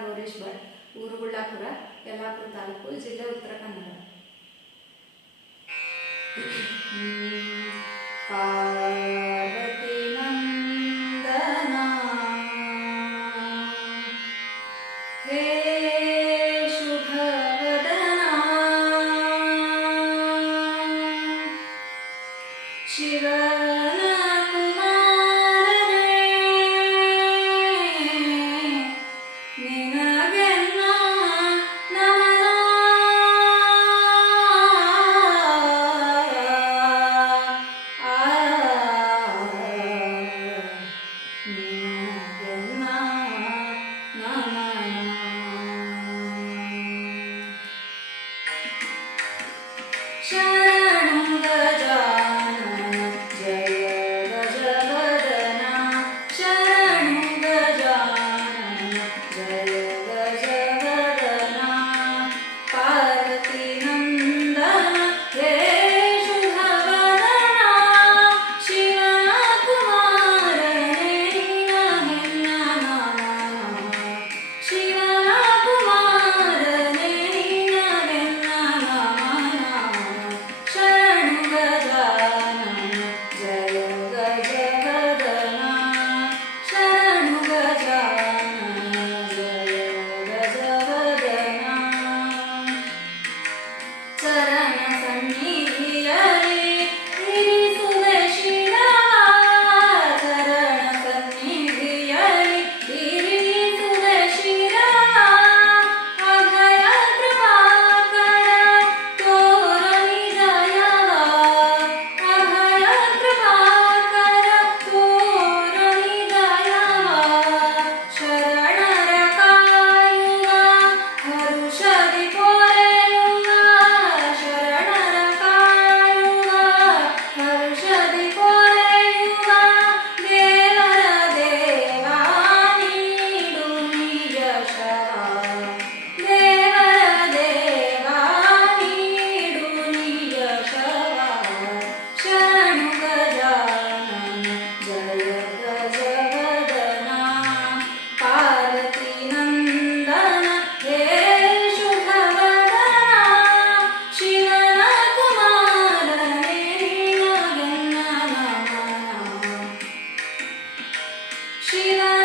ಗೌರೀಶ್ವರ್ ಊರು ಗುಳ್ಳಾಪುರ ಯಲ್ಲಾಪುರ ತಾಲೂಕು ಜಿಲ್ಲೆ Uttara Kannada Shiva Shine. Shiva.